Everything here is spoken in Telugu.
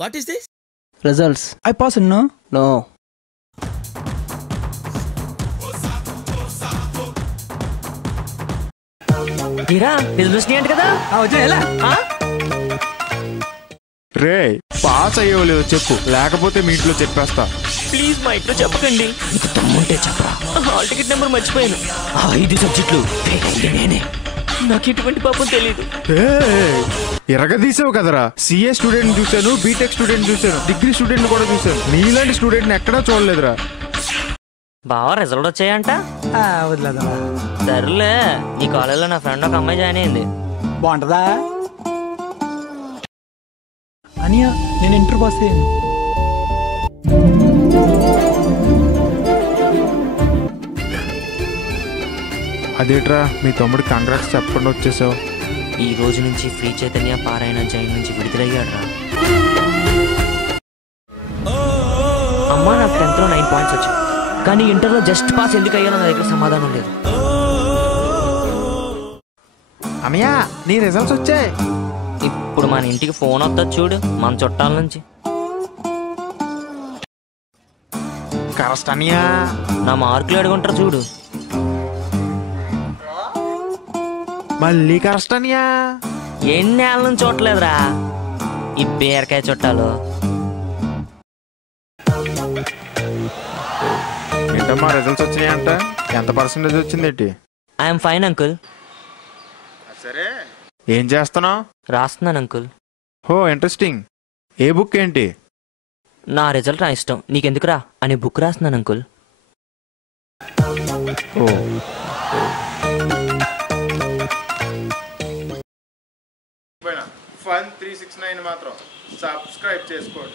What is this? Results. I passed, no? No. हीरा बिजनेस नहीं एंड కదా వచ్చా ఎలా రే పాస్ అయ్యేవాళ్ళు చెప్పు, లేకపోతే మీ ఇంట్లో చెప్పేస్తా. ప్లీజ్ మా ఇంట్లో చెప్పకండి. నీకు తమ్ముంటే చెప్పరా. హాల్ టికెట్ నెంబర్ మర్చిపోయాను. 5 సబ్జెక్టులు నేనే. నాకు ఎటువంటి పాపం తెలియదు. ఎరగదీసావు కదరా. సిఏ స్టూడెంట్ చూశాను, బీటెక్ స్టూడెంట్ చూశాను, డిగ్రీ స్టూడెంట్ కూడా చూశాను. నీలాంటి స్టూడెంట్ ఎక్కడా చూడలేదురా. బావా రిజల్ట్ వచ్చాయంట. వదిలేదా సర్లే, ఈ కాలేజ్లో నా ఫ్రెండ్ ఒక అమ్మాయి జాయిన్ అయింది. బాగుంటుందా అనియా? నేను ఇంటర్ పాస్ అయ్యాను. అదేట్రా మీ తమ్ముడు కంగ్రాట్స్ చెప్పకుండా వచ్చేసావు? ఈ రోజు నుంచి ఫ్రీ చైతన్య పారాయణ జైలు నుంచి విడుదలయ్యాడు రా. అమ్మా నా 10th లో 9 పాయింట్స్ వచ్చాయి, కానీ ఇంటర్లో జస్ట్ పాస్ ఎందుకు అయ్యానో నా దగ్గర సమాధానం లేదు. అమ్మయ్యా నీ రిజల్ట్స్ వచ్చాయి. ఇప్పుడు మన ఇంటికి ఫోన్ వస్తుంది చూడు, మన చుట్టాల నుంచి. కరెక్ట్ అనియా. నా మార్కులు అడుగుంటారు చూడు. మళ్ళీ కరెక్ట్ అనియా. ఎన్ని ఏళ్ళ నుంచి చూడలేదురా ఈ బీరకాయ చుట్టాలు. ఏంటమ్మా రిజల్ట్స్ వచ్చినాయంట? ఎంత పర్సెంటేజ్ వచ్చిందేంటి? I'm fine uncle. సరే ఏం చేస్తున్నావు? రాస్తున్నాను అంకుల్. హో ఇంట్రెస్టింగ్. ఏ బుక్ ఏంటి? నా రిజల్ట్ నా ఇష్టం, నీకెందుకురా అనే బుక్ రాస్తున్నాను అంకుల్. ఓ Fun 369 మాత్రం సబ్స్క్రైబ్ చేసుకోండి.